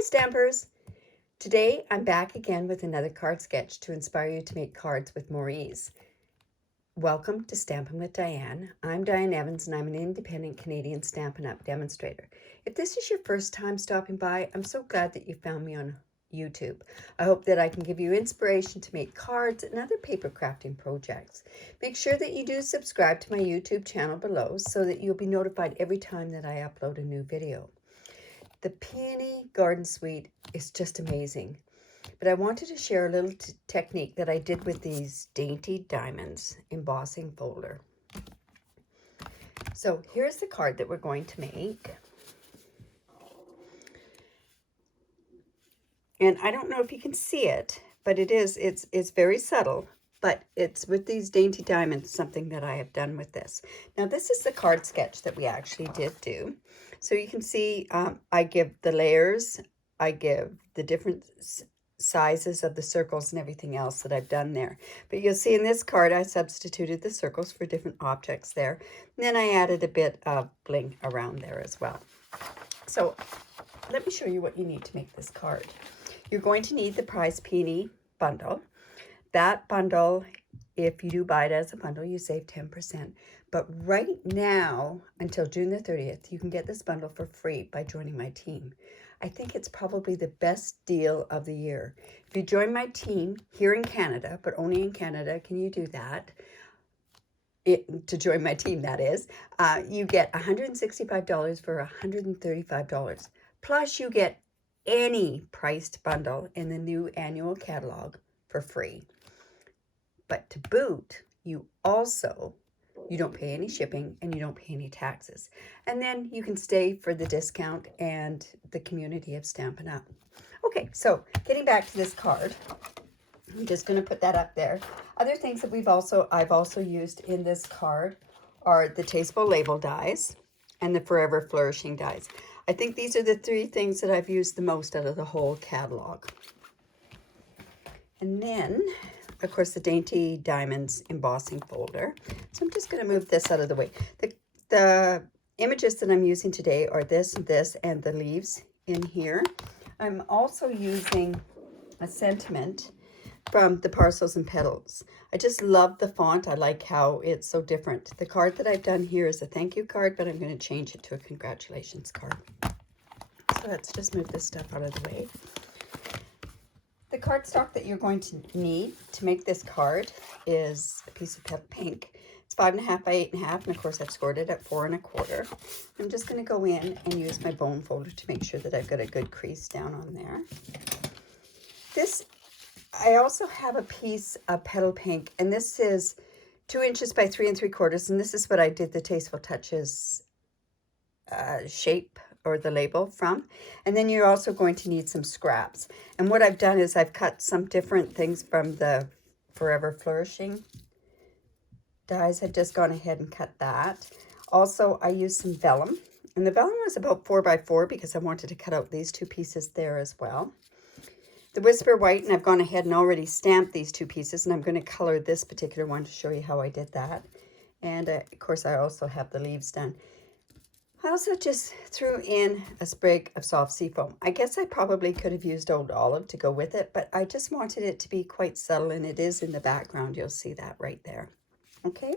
Hi Stampers! Today I'm back again with another card sketch to inspire you to make cards with more ease. Welcome to Stampin' with Diane. I'm Diane Evans and I'm an independent Canadian Stampin' Up demonstrator. If this is your first time stopping by, I'm so glad that you found me on YouTube. I hope that I can give you inspiration to make cards and other paper crafting projects. Make sure that you do subscribe to my YouTube channel below so that you'll be notified every time that I upload a new video. The Peony Garden Suite is just amazing, but I wanted to share a little technique that I did with these Dainty Diamonds embossing folder. So here's the card that we're going to make. And I don't know if you can see it, but it's very subtle, but it's with these Dainty Diamonds, something that I have done with this. Now this is the card sketch that we actually did do. So you can see I give the layers, I give the different sizes of the circles and everything else that I've done there. But you'll see in this card I substituted the circles for different objects there. And then I added a bit of bling around there as well. So let me show you what you need to make this card. You're going to need the Prize Peony bundle. That bundle, if you do buy it as a bundle, you save 10%. But right now, until June the 30th, you can get this bundle for free by joining my team. I think it's probably the best deal of the year. If you join my team here in Canada, but only in Canada can you do that, to join my team that is, you get $165 for $135. Plus you get any priced bundle in the new annual catalog for free. But to boot, you don't pay any shipping and you don't pay any taxes. And then you can stay for the discount and the community of Stampin' Up. Okay, so getting back to this card, I'm just going to put that up there. Other things that I've also used in this card are the Tasteful Label dies and the Forever Flourishing dies. I think these are the three things that I've used the most out of the whole catalog. And then, of course, the Dainty Diamonds embossing folder. So I'm just going to move this out of the way. The images that I'm using today are this, and the leaves in here. I'm also using a sentiment from the Parcels and Petals. I just love the font. I like how it's so different. The card that I've done here is a thank you card, but I'm going to change it to a congratulations card. So let's just move this stuff out of the way. The cardstock that you're going to need to make this card is a piece of petal pink. It's 5.5 by 8.5, and of course I've scored it at 4 1/4. I'm just going to go in and use my bone folder to make sure that I've got a good crease down on there. I also have a piece of petal pink, and this is 2 inches by 3 3/4, and this is what I did the Tasteful Touches shape or the label from. And then you're also going to need some scraps. And what I've done is I've cut some different things from the Forever Flourishing dies. I've just gone ahead and cut that. Also, I used some vellum, and the vellum was about 4 by 4 because I wanted to cut out these two pieces there as well. The Whisper White, and I've gone ahead and already stamped these two pieces, and I'm going to color this particular one to show you how I did that. And of course, I also have the leaves done. I also just threw in a sprig of soft seafoam. I guess I probably could have used Old Olive to go with it, but I just wanted it to be quite subtle, and it is in the background. You'll see that right there. Okay,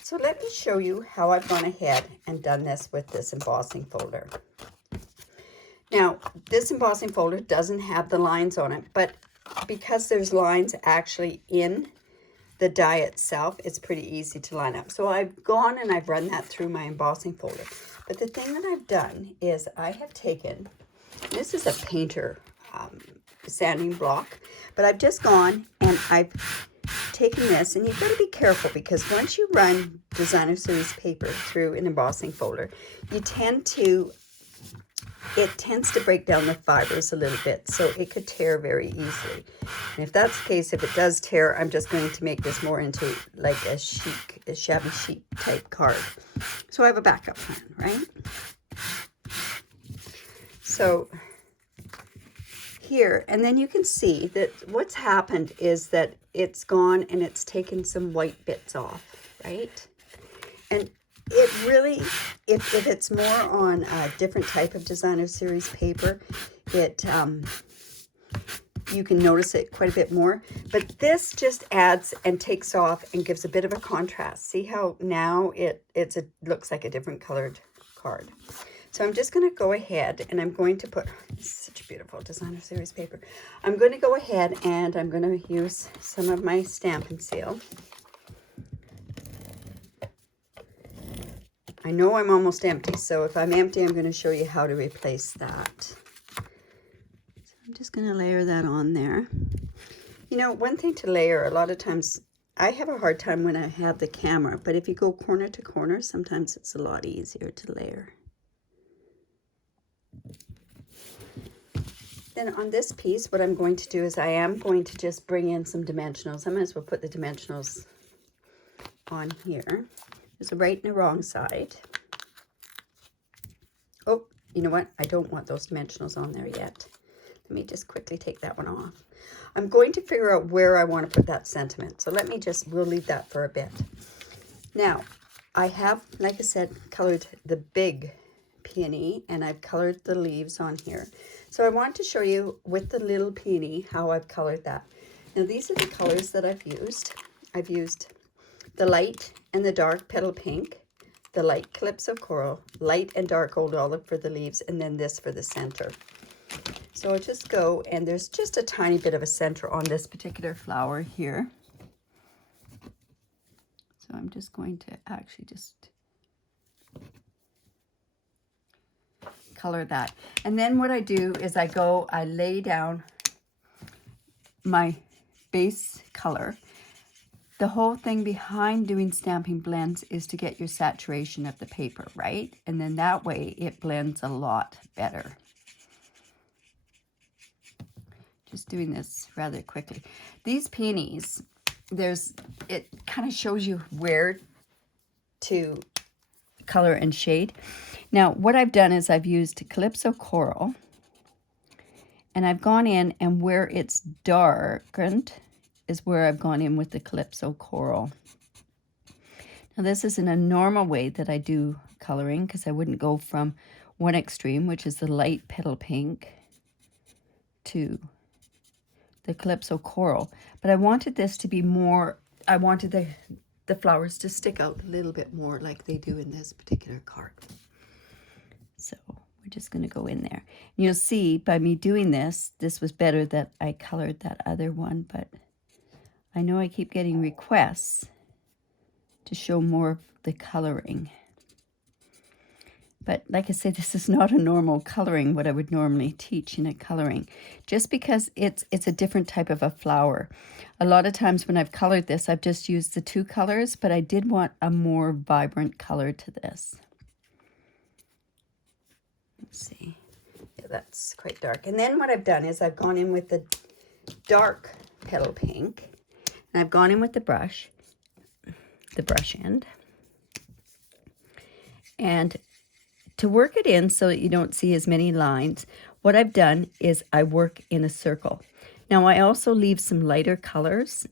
so let me show you how I've gone ahead and done this with this embossing folder. Now, this embossing folder doesn't have the lines on it, but because there's lines actually in the die itself, it's pretty easy to line up. So I've gone and I've run that through my embossing folder. But the thing that I've done is I have taken, this is a painter sanding block, but I've just gone and I've taken this, and you've got to be careful because once you run designer series paper through an embossing folder, it tends to break down the fibers a little bit, so it could tear very easily. And if that's the case, if it does tear, I'm just going to make this more into like a shabby chic type card. So I have a backup plan, right? So here, and then you can see that what's happened is that it's gone and it's taken some white bits off, right? And it really, if it's more on a different type of designer series paper, you can notice it quite a bit more. But this just adds and takes off and gives a bit of a contrast. See how now it looks like a different colored card. So I'm just going to go ahead and I'm going to put, this is such a beautiful designer series paper. I'm going to go ahead and I'm going to use some of my Stampin' Seal. I know I'm almost empty, so if I'm empty, I'm going to show you how to replace that. So I'm just going to layer that on there. You know, one thing to layer, a lot of times, I have a hard time when I have the camera, but if you go corner to corner, sometimes it's a lot easier to layer. Then on this piece, what I'm going to do is I am going to just bring in some dimensionals. I might as well put the dimensionals on here. There's a right and a wrong side. Oh, you know what? I don't want those dimensionals on there yet. Let me just quickly take that one off. I'm going to figure out where I want to put that sentiment. So let me just, we'll leave that for a bit. Now, I have, like I said, colored the big peony and I've colored the leaves on here. So I want to show you with the little peony how I've colored that. Now these are the colors that I've used. I've used the light and the dark petal pink, the light calypso coral, light and dark old olive for the leaves, and then this for the center. So I'll just go, and there's just a tiny bit of a center on this particular flower here. So I'm just going to actually just color that. And then what I do is I lay down my base color. The whole thing behind doing stamping blends is to get your saturation of the paper, right? And then that way it blends a lot better. Just doing this rather quickly. These peonies, it kind of shows you where to color and shade. Now, what I've done is I've used Calypso Coral, and I've gone in, and where it's darkened is where I've gone in with the Calypso Coral. Now, this isn't a normal way that I do coloring, because I wouldn't go from one extreme, which is the light petal pink, to the Calypso Coral. But I wanted this to be more, I wanted the flowers to stick out a little bit more like they do in this particular card. So we're just going to go in there. And you'll see by me doing this, this was better that I colored that other one, but I know I keep getting requests to show more of the coloring. But like I said, this is not a normal coloring, what I would normally teach in a coloring, just because it's a different type of a flower. A lot of times when I've colored this, I've just used the two colors, but I did want a more vibrant color to this. Let's see. Yeah, that's quite dark. And then what I've done is I've gone in with the dark petal pink, and I've gone in with the brush end. And to work it in so that you don't see as many lines, what I've done is I work in a circle. Now I also leave some lighter colors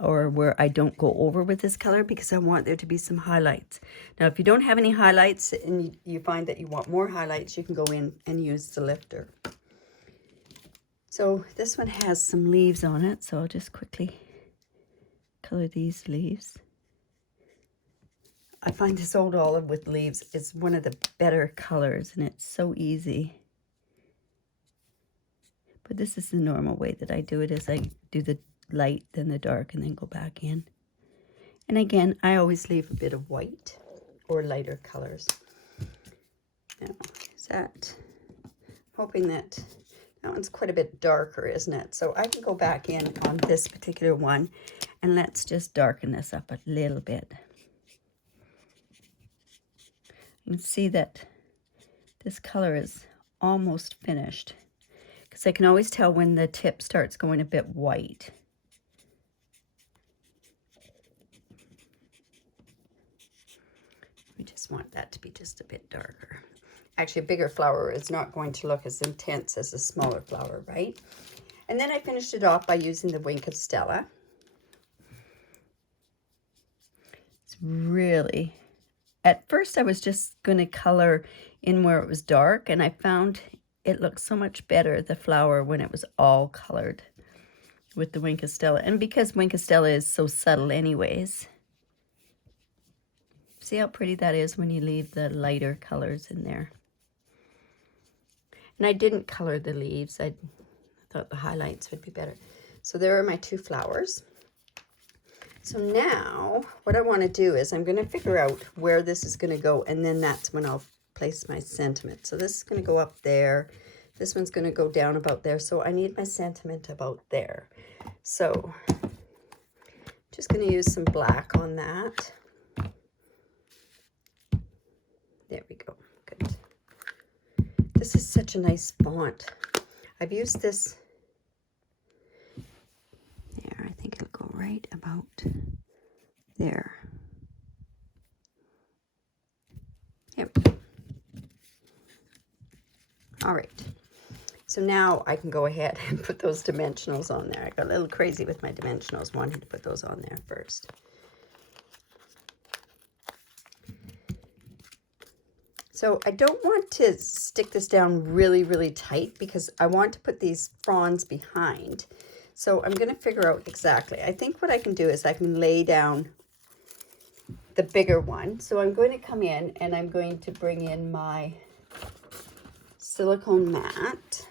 or where I don't go over with this color, because I want there to be some highlights. Now if you don't have any highlights and you find that you want more highlights, you can go in and use the lifter. So this one has some leaves on it, so I'll just quickly color these leaves. I find this old olive with leaves is one of the better colors, and it's so easy. But this is the normal way that I do it, is I do the light, then the dark, and then go back in. And again, I always leave a bit of white or lighter colors. Now, is that, hoping that one's quite a bit darker, isn't it? So I can go back in on this particular one, and let's just darken this up a little bit. You can see that this color is almost finished, because I can always tell when the tip starts going a bit white. We just want that to be just a bit darker. Actually, a bigger flower is not going to look as intense as a smaller flower, right? And then I finished it off by using the Wink of Stella. It's really... At first, I was just going to color in where it was dark, and I found it looks so much better, the flower, when it was all colored with the Wink of Stella. And because Wink of Stella is so subtle anyways. See how pretty that is when you leave the lighter colors in there. And I didn't color the leaves. I thought the highlights would be better. So there are my 2 flowers. So now what I want to do is I'm going to figure out where this is going to go, and then that's when I'll place my sentiment. So this is going to go up there. This one's going to go down about there. So I need my sentiment about there. So just going to use some black on that. There we go. Good. This is such a nice font. I've used this. There, I think it'll go right about there. There we go. All right. So now I can go ahead and put those dimensionals on there. I got a little crazy with my dimensionals, wanted to put those on there first. So I don't want to stick this down really, really tight because I want to put these fronds behind. So I'm going to figure out exactly. I think what I can do is I can lay down the bigger one. So I'm going to come in and I'm going to bring in my silicone mat.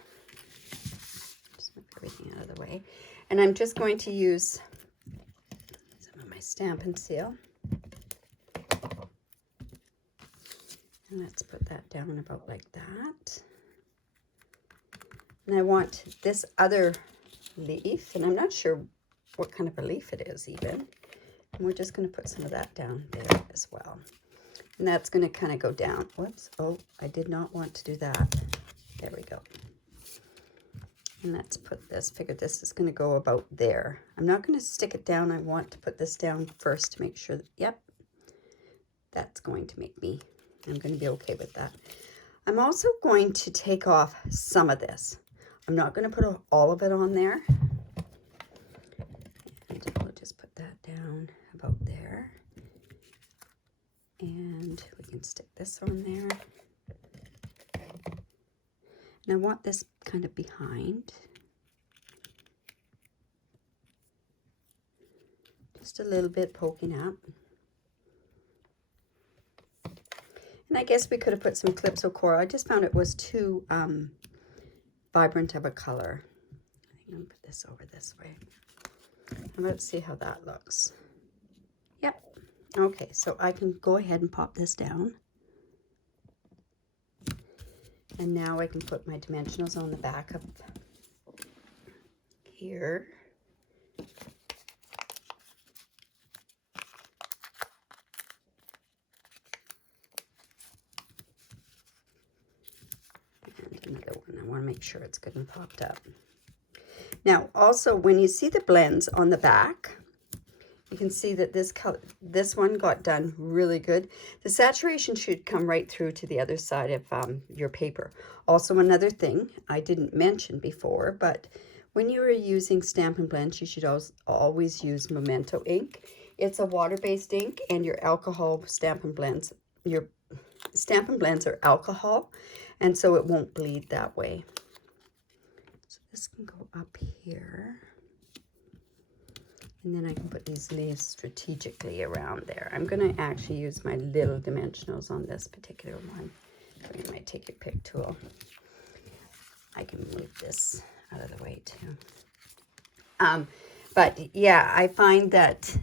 Just move everything out of the way. And I'm just going to use some of my Stampin' Seal. And let's put that down about like that. And I want this other leaf, and I'm not sure what kind of a leaf it is even. And we're just going to put some of that down there as well. And that's going to kind of go down. Whoops. Oh, I did not want to do that. There we go. And let's put this, figure this is going to go about there. I'm not going to stick it down. I want to put this down first to make sure that, yep, that's going to make me, I'm going to be okay with that. I'm also going to take off some of this. I'm not going to put all of it on there. And we'll just put that down about there. And we can stick this on there. And I want this kind of behind. Just a little bit poking up. And I guess we could have put some Calypso Coral. I just found it was too vibrant of a color. I think I'm going to put this over this way. And let's see how that looks. Yep. Okay, so I can go ahead and pop this down. And now I can put my dimensionals on the back up here. Another one. I want to make sure it's good and popped up. Now, also, when you see the blends on the back, you can see that this one got done really good. The saturation should come right through to the other side of your paper. Also, another thing I didn't mention before, but when you are using Stampin' Blends, you should always use Memento ink. It's a water-based ink, and your alcohol Stampin' Blends, your Stampin' Blends are alcohol, and so it won't bleed that way. So this can go up here. And then I can put these leaves strategically around there. I'm going to actually use my little dimensionals on this particular one. Bring my Take Your Pick tool. I can move this out of the way too. But yeah, I find that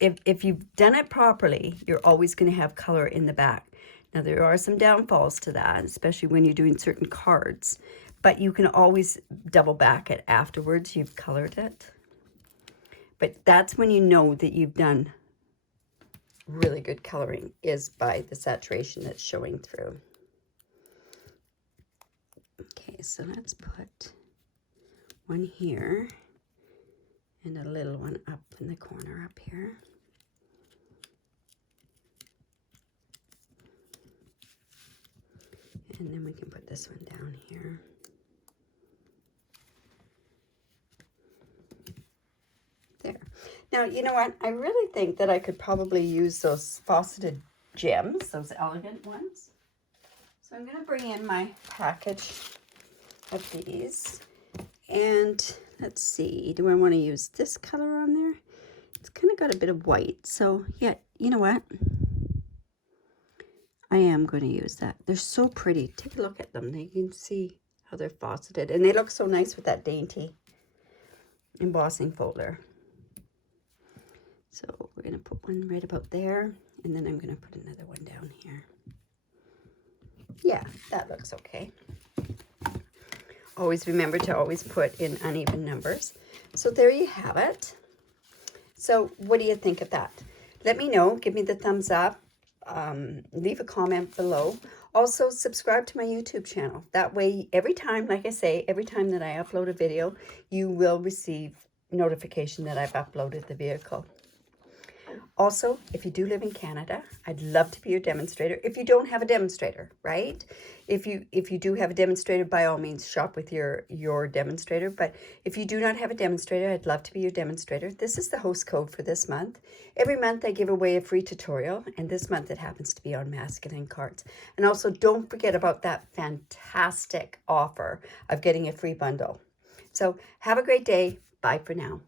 if you've done it properly, you're always going to have color in the back. Now, there are some downfalls to that, especially when you're doing certain cards, but you can always double back it afterwards you've colored it. But that's when you know that you've done really good coloring, is by the saturation that's showing through. Okay, so let's put one here and a little one up in the corner up here. And then we can put this one down here. There. Now, you know what? I really think that I could probably use those faceted gems, those elegant ones. So I'm going to bring in my package of these. And let's see, do I want to use this color on there? It's kind of got a bit of white. So yeah, you know what? I am going to use that. They're so pretty. Take a look at them. You can see how they're faceted. And they look so nice with that dainty embossing folder. So we're going to put one right about there. And then I'm going to put another one down here. Yeah, that looks okay. Always remember to always put in uneven numbers. So there you have it. So what do you think of that? Let me know. Give me the thumbs up. Leave a comment below. Also, subscribe to my YouTube channel. That way, every time, like I say, every time that I upload a video, you will receive notification that I've uploaded the vehicle. Also, if you do live in Canada, I'd love to be your demonstrator. If you don't have a demonstrator, right? If you do have a demonstrator, by all means, shop with your demonstrator. But if you do not have a demonstrator, I'd love to be your demonstrator. This is the host code for this month. Every month I give away a free tutorial, and this month it happens to be on masculine cards. And also, don't forget about that fantastic offer of getting a free bundle. So have a great day. Bye for now.